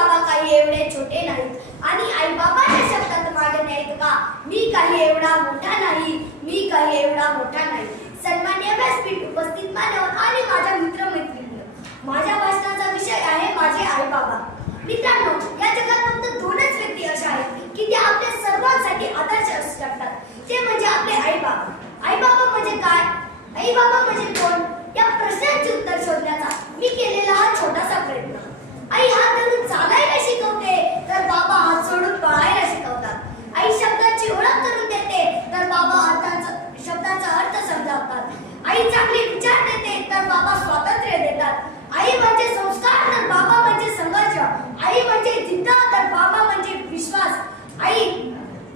बाबा काही एवढे छोटे नाहीत आणि आई बाबाच्या शब्दात मागे नाहीत का मी काही एवढा मोठा नाही, मी काही एवढा मोठा नाही. सन्माननीय व्यासपीठ उपस्थित मान्यवर आणि माझ्या मित्रमैत्रिणी, माझ्या भाषणाचा विषय आहे माझे आई बाबा. मित्रांनो, या जगात फक्त दोनच व्यक्ती अशा आहेत की ते आपल्या सर्वांसाठी आदर्श असू शकतात. ते म्हणजे आपले आई बाबा. आई बाबा म्हणजे काय, आई बाबा म्हणजे कोण, या प्रश्नांचे उत्तर शोधण्याचा मी केलेला हा छोटासा प्रयत्न. आई हात धरून चालायला शिकवते तर बाबा हात सोडून पळायला शिकवतात. आई शब्दाची ओळख करून देते तर बाबा शब्दाचा अर्थ समजावतात. आई चांगले विचार देते तर बाबा स्वातंत्र्य देतात. आई म्हणजे संस्कार तर बाबा म्हणजे संघर्ष. आई म्हणजे जिद्द तर बाबा म्हणजे विश्वास. आई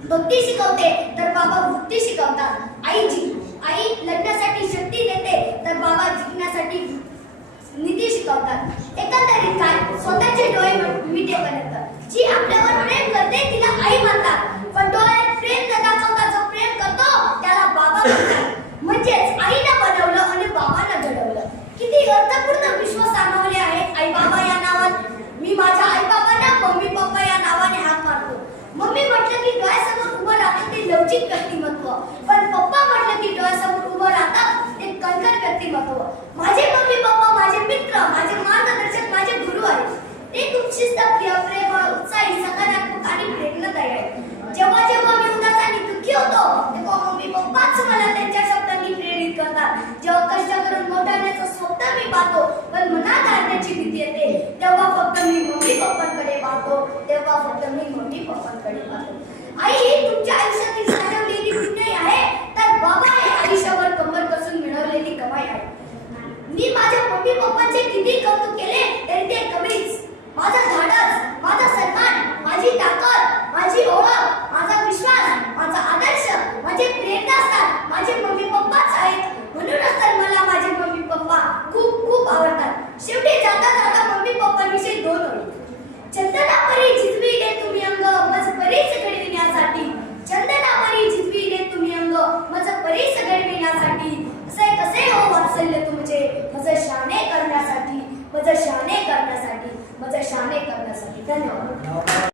भक्ती शिकवते तर बाबा वृत्ती शिकवतात. आई लढण्यासाठी शक्ती देते तर बाबा जिंकण्यासाठी नीती शिकवतात. एकंदरीत काय, स्वतःचे डोळे मिटेपर्यंत जी आपल्यावर प्रेम करते तिला आई म्हणतात, पण डोळ्यात प्रेम न दाखवता जो प्रेम करतो त्याला बाबा म्हणतात. म्हणजेच आईनं बनवलं आणि बाबानं घडवलं. किती अर्थपूर्ण विश्व सामावले आहेत आई बाबा या नावात. मी माझ्या आई बाबांना मम्मी पप्पा या नावाने हाक मारतो. मम्मी म्हटलं की डोळ्यासमोर उभं राहतं ते लवचिक व्यक्तिमत्व, पण पप्पा म्हटलं की डोळ्यासमोर उभं राहतात ते कणखर व्यक्तिमत्व. माझे मम्मी पप्पा माझे मित्र, माझे मार्गदर्शक, माझे गुरु आहेत. ते खूप शिस्तप्रिय, प्रेमळ, उत्साही, सकारात्मक आणि प्रेरणादायी आहेत. जेव्हा जेव्हा मी उदास आणि दुःखी होतो तेव्हा मम्मी पप्पाच मला त्यांच्या शब्दांनी प्रेरित करतात. जेव्हा कष्ट करून मोठ्याचं स्वप्न मी पाहतो पण मनात हारण्याची भीती येते तेव्हा फक्त मी मम्मी पप्पांकडे पाहतो.